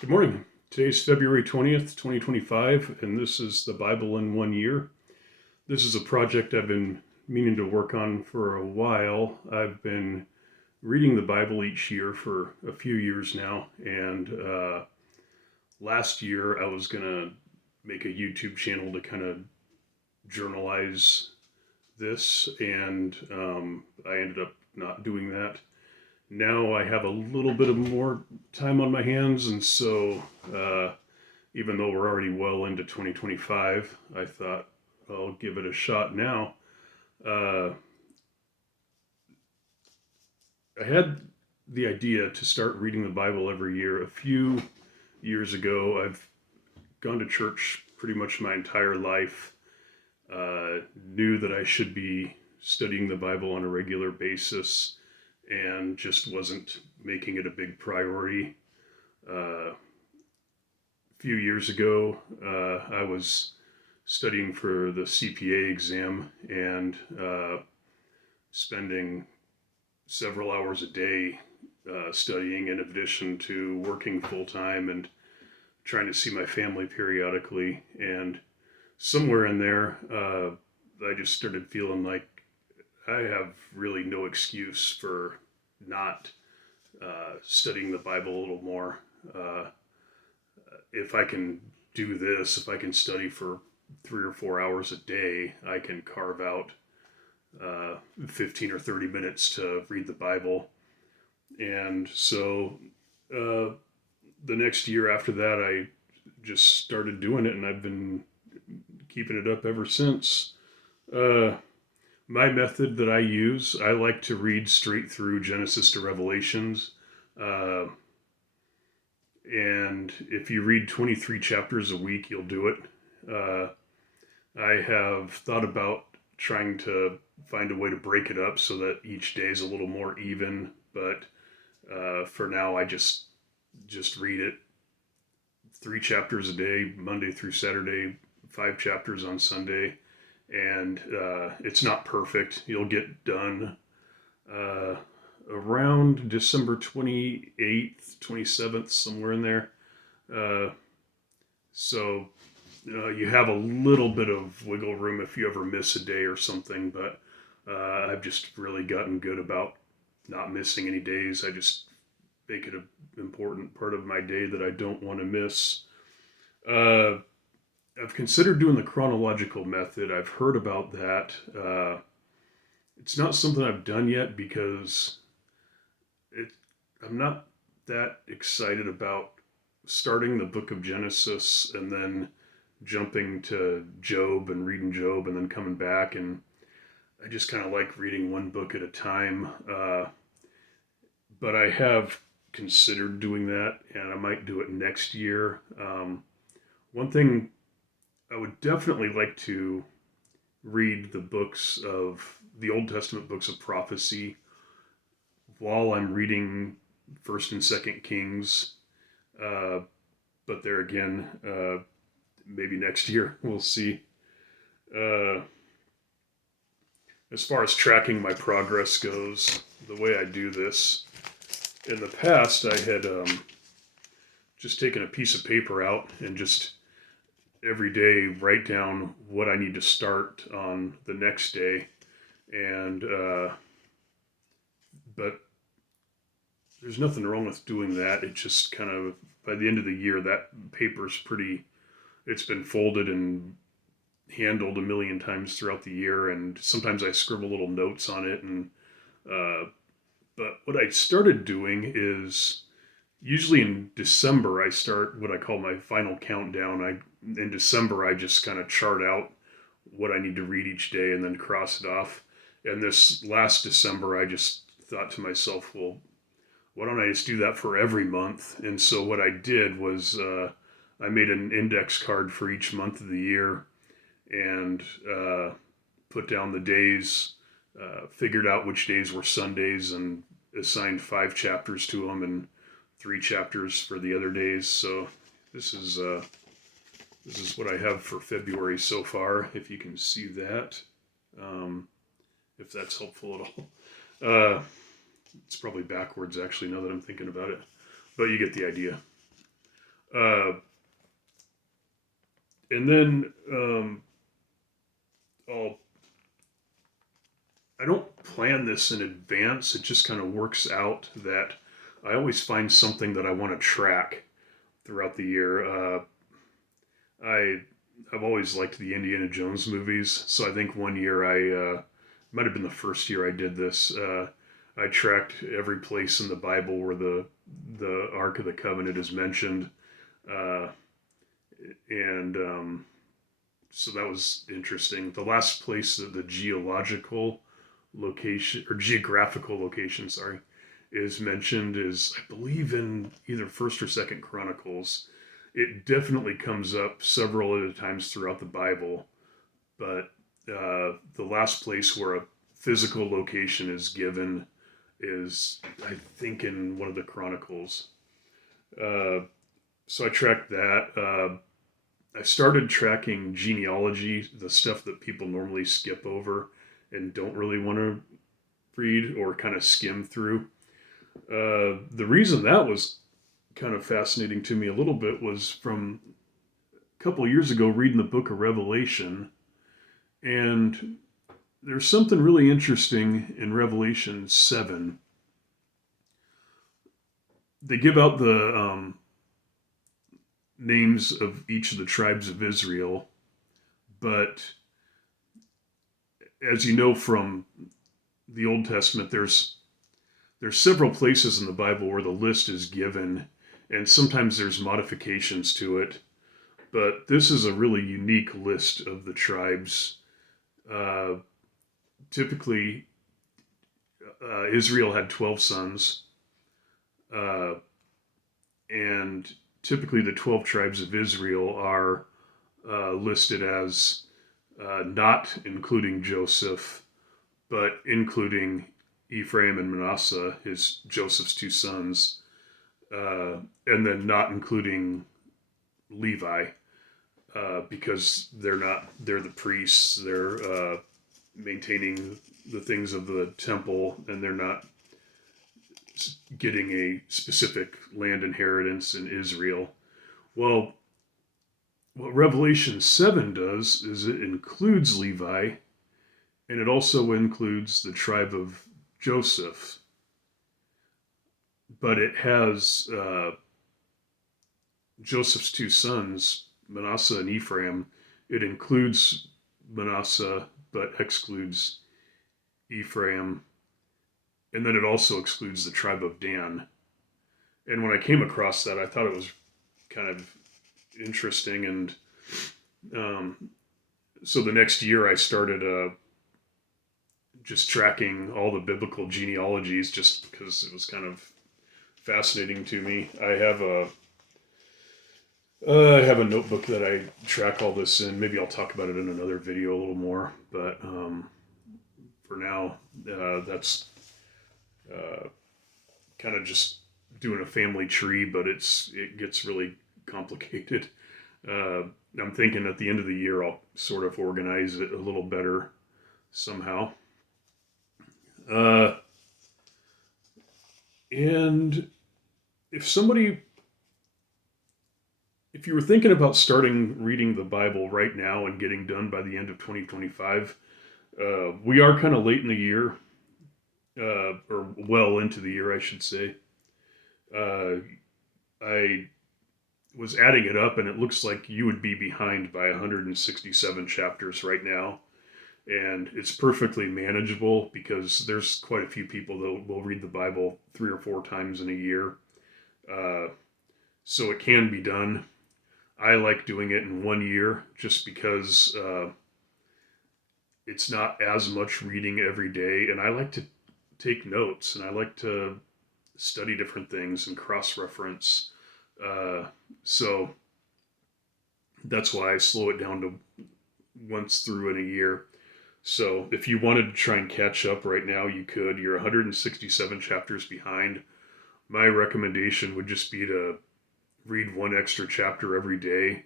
Good morning. Today's February 20th, 2025, and this is the Bible in 1 year. This is a project I've been meaning to work on for a while. I've been reading the Bible each year for a few years now, and last year I was going to make a YouTube channel to kind of journalize this, and I ended up not doing that. Now I have a little bit of more time on my hands, and so even though we're already well into 2025, I thought I'll give it a shot now. Uh, I had the idea to start reading the Bible every year. A few years ago, I've gone to church pretty much my entire life. Knew that I should be studying the Bible on a regular basis and just wasn't making it a big priority. A few years ago, I was studying for the CPA exam and spending several hours a day studying in addition to working full time and trying to see my family periodically. And somewhere in there, I just started feeling like I have really no excuse for not studying the Bible a little more. Uh, if I can do this, if I can study for 3 or 4 hours a day, I can carve out 15 or 30 minutes to read the Bible. And so uh, the next year after that, I just started doing it, and I've been keeping it up ever since. Uh, my method that I use, I like to read straight through Genesis to Revelations. Uh, and if you read 23 chapters a week, you'll do it. Uh, I have thought about trying to find a way to break it up so that each day is a little more even, but for now, I just read it 3 chapters a day, Monday through Saturday, 5 chapters on Sunday, and it's not perfect. You'll get done uh, around December 28th, 27th, somewhere in there. Uh, so you have a little bit of wiggle room if you ever miss a day or something, but I've just really gotten good about not missing any days. I just make it an important part of my day that I don't want to miss. Uh, I've considered doing the chronological method. I've heard about that. It's not something I've done yet because it, I'm not that excited about starting the book of Genesis and then jumping to Job and reading Job and then coming back. And I just kind of like reading one book at a time. But I have considered doing that, and I might do it next year. One thing I would definitely like to read the books of the Old Testament books of prophecy while I'm reading First and Second Kings. Uh, but there again, maybe next year we'll see. Uh, as far as tracking my progress goes, the way I do this, in the past I had just taken a piece of paper out and just every day write down what I need to start on the next day. And but there's nothing wrong with doing that. It just kind of by the end of the year that paper's pretty. It's been folded and handled a million times throughout the year, and sometimes I scribble little notes on it. And but what I started doing is usually in December I start what I call my final countdown. In December I just kind of chart out what I need to read each day and then cross it off. And this last December I just thought to myself, well, why don't I just do that for every month? And so what I did was I made an index card for each month of the year and put down the days, figured out which days were Sundays, and assigned 5 chapters to them and 3 chapters for the other days. So this is uh, this is what I have for February so far. If you can see that, um, if that's helpful at all. It's probably backwards actually now that I'm thinking about it, but you get the idea. Uh, and then I'll I don't plan this in advance. It just kind of works out that I always find something that I want to track throughout the year. I I've always liked the Indiana Jones movies, so I think one year might have been the first year I did this. I tracked every place in the Bible where the Ark of the Covenant is mentioned, uh, and so that was interesting. The last place that the geological location or geographical location, sorry, is mentioned is I believe in either First or Second Chronicles. It definitely comes up several other times throughout the Bible, but the last place where a physical location is given is I think in one of the Chronicles. Uh, so I tracked that. I started tracking genealogy, the stuff that people normally skip over and don't really want to read or kind of skim through. The reason that was kind of fascinating to me a little bit was from a couple of years ago reading the book of Revelation. And there's something really interesting in Revelation 7. They give out the names of each of the tribes of Israel, but as you know from the Old Testament, there's several places in the Bible where the list is given, and sometimes there's modifications to it. But this is a really unique list of the tribes. Uh, Typically, Israel had 12 sons, uh, and typically the 12 tribes of Israel are listed as not including Joseph, but including Ephraim and Manasseh, his Joseph's two sons, and then not including Levi, because they're the priests, they're maintaining the things of the temple, and they're not getting a specific land inheritance in Israel. Well, what Revelation 7 does is it includes Levi, and it also includes the tribe of Joseph, but it has Joseph's two sons, Manasseh and Ephraim. It includes Manasseh, but excludes Ephraim, and then it also excludes the tribe of Dan. And when I came across that, I thought it was kind of interesting. And um, so the next year, I started just tracking all the biblical genealogies, just because it was kind of fascinating to me. I have a notebook that I track all this in. Maybe I'll talk about it in another video a little more. But for now, that's kind of just doing a family tree, but it gets really complicated. Uh, I'm thinking at the end of the year I'll sort of organize it a little better somehow. Uh, and if somebody, if you were thinking about starting reading the Bible right now and getting done by the end of 2025, we are kind of late in the year, or well into the year, I should say. Uh, I was adding it up, and it looks like you would be behind by 167 chapters right now. And it's perfectly manageable because there's quite a few people that will read the Bible 3 or 4 times in a year. Uh, so it can be done. I like doing it in one year just because it's not as much reading every day. And I like to take notes, and I like to study different things and cross reference. Uh, so that's why I slow it down to once through in a year. So if you wanted to try and catch up right now, you could. You're 167 chapters behind. My recommendation would just be to read one extra chapter every day.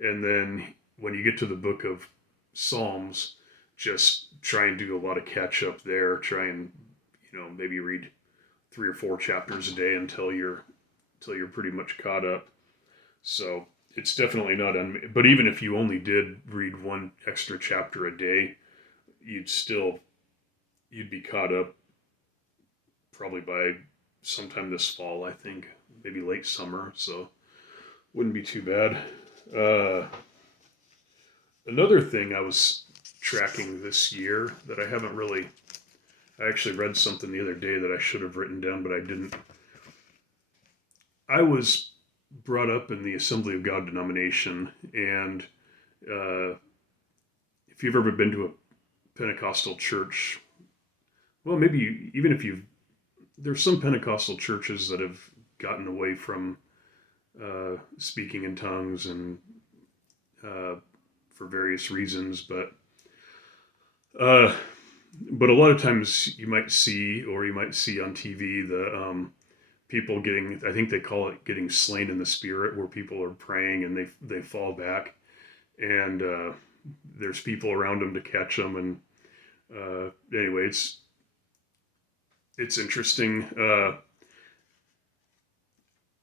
And then when you get to the book of Psalms, just try and do a lot of catch up there. Try and, maybe read 3 or 4 chapters a day until you're pretty much caught up. So it's definitely not but even if you only did read one extra chapter a day, you'd still you'd be caught up probably by sometime this fall, I think, maybe late summer. So wouldn't be too bad. Uh, Another thing I was tracking this year that I haven't really. I actually read something the other day that I should have written down, but I didn't. I was brought up in the Assembly of God denomination, and uh, if you've ever been to a Pentecostal church, well, maybe even if you've, there's some Pentecostal churches that have gotten away from speaking in tongues and uh, for various reasons, uh, but a lot of times you might see, or you might see on TV, the people getting, I think they call it getting slain in the spirit, where people are praying and they fall back, and there's people around them to catch them. And anyway, it's interesting.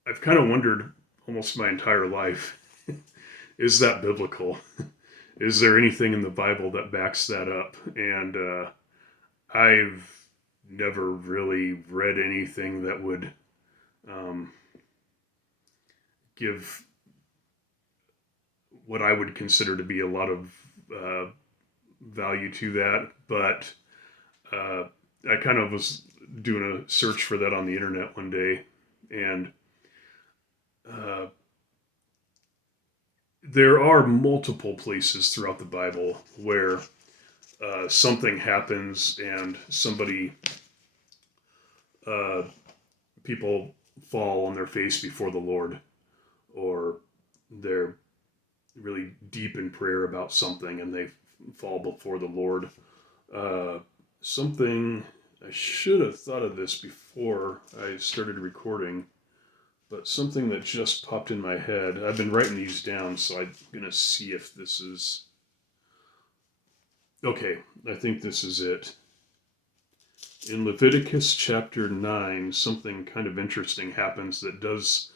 I've kind of wondered almost my entire life, is that biblical? Is there anything in the Bible that backs that up? And I've never really read anything that would um, give what I would consider to be a lot of uh, value to that. But uh, I kind of was doing a search for that on the internet one day, and uh, there are multiple places throughout the Bible where something happens and uh, people fall on their face before the Lord, or they're really deep in prayer about something and they fall before the Lord. Uh, Something I should have thought of this before I started recording, but something that just popped in my head. I've been writing these down, so I'm gonna see if this is okay. I think this is it. In Leviticus chapter 9, something kind of interesting happens that does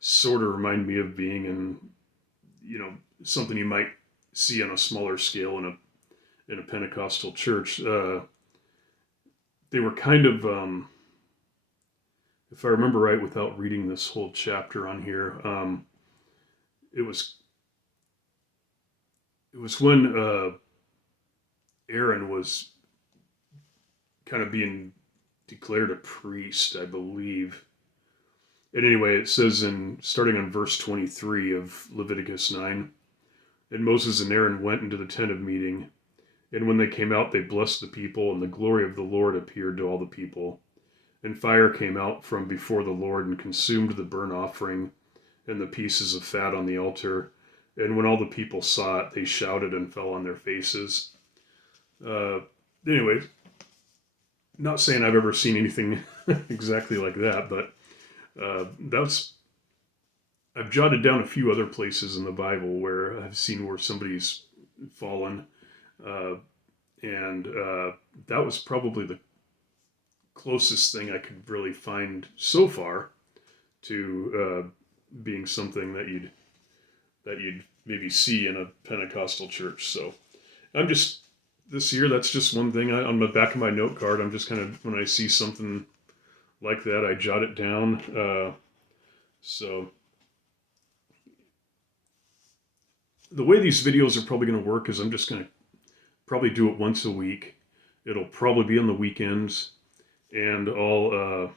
sort of remind me of being in, something you might see on a smaller scale in a Pentecostal church. They were kind of, if I remember right, without reading this whole chapter on here, it was when Aaron was kind of being declared a priest, I believe. And anyway, it says in starting on verse 23 of Leviticus 9, and Moses and Aaron went into the tent of meeting, and when they came out, they blessed the people, and the glory of the Lord appeared to all the people. And fire came out from before the Lord and consumed the burnt offering and the pieces of fat on the altar. And when all the people saw it, they shouted and fell on their faces. Uh, anyway, not saying I've ever seen anything exactly like that, but that's I've jotted down a few other places in the Bible where I've seen where somebody's fallen, uh, and that was probably the closest thing I could really find so far to being something that you'd maybe see in a Pentecostal church. So I'm just this year. That's just one thing on the back of my note card. I'm just kind of when I see something like that, I jot it down. So the way these videos are probably going to work is I'm just going to probably do it once a week. It'll probably be on the weekends, and I'll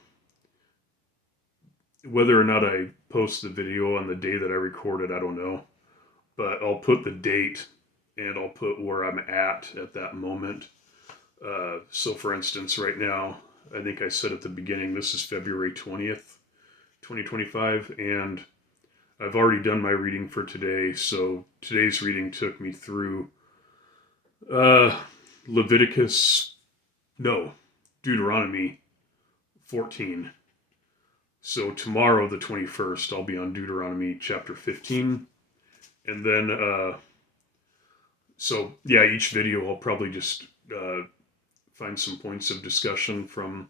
whether or not I post the video on the day that I recorded, I don't know, but I'll put the date and I'll put where I'm at that moment. So, for instance, right now, I think I said at the beginning, this is February 20th, 2025, and I've already done my reading for today. So, today's reading took me through uh, Leviticus, no, Deuteronomy 14. So, tomorrow, the 21st, I'll be on Deuteronomy chapter 15. And then, so yeah, each video I'll probably just find some points of discussion from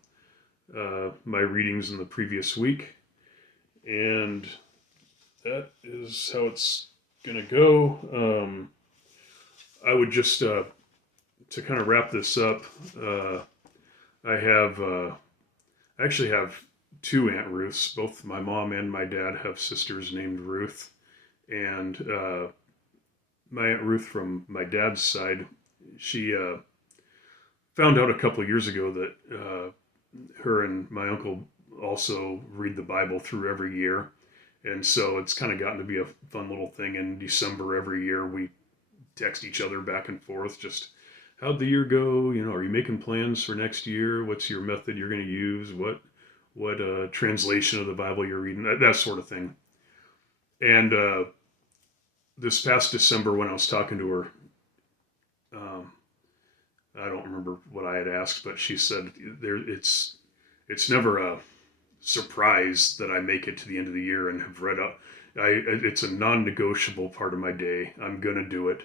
my readings in the previous week. And that is how it's gonna go. I would just to kind of wrap this up. I have I actually have two Aunt Ruths. Both my mom and my dad have sisters named Ruth, and my Aunt Ruth from my dad's side, she found out a couple of years ago that her and my uncle also read the Bible through every year. And so it's kind of gotten to be a fun little thing. In December every year, we text each other back and forth, just how'd the year go? You know, are you making plans for next year? What's your method you're going to use? What translation of the Bible you're reading? That sort of thing. And this past December, when I was talking to her, um, I don't remember what I had asked, but she said it's never a surprised that I make it to the end of the year and have read up. It's a non-negotiable part of my day. I'm gonna do it.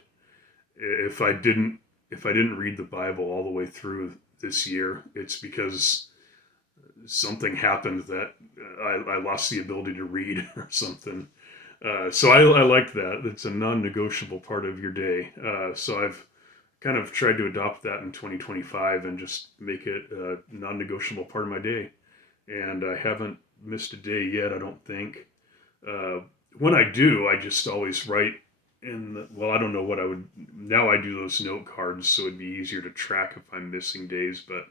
If I didn't if I didn't read the Bible all the way through this year, it's because something happened that I lost the ability to read or something. So I like that. It's a non-negotiable part of your day. So I've kind of tried to adopt that in 2025 and just make it a non-negotiable part of my day. And I haven't missed a day yet, I don't think. Uh, when I do, I just always write in the, well, I don't know what I would, now I do those note cards so it'd be easier to track if I'm missing days. But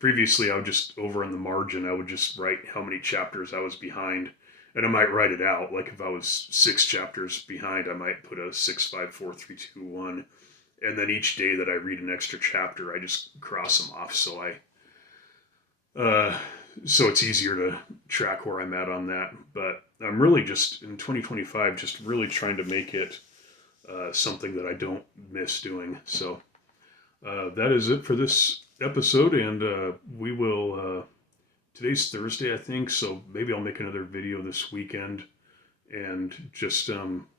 previously, I would just, over in the margin, I would just write how many chapters I was behind. And I might write it out. Like if I was 6 chapters behind, I might put a 6, 5, 4, 3, 2, 1. And then each day that I read an extra chapter, I just cross them off. Uh, so it's easier to track where I'm at on that. But I'm really just in 2025, just really trying to make it something that I don't miss doing. So that is it for this episode, and we will. Today's Thursday, I think, so maybe I'll make another video this weekend, and just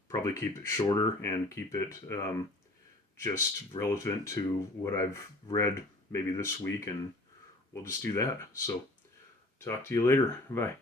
probably keep it shorter and keep it just relevant to what I've read maybe this week, and we'll just do that. So talk to you later. Bye.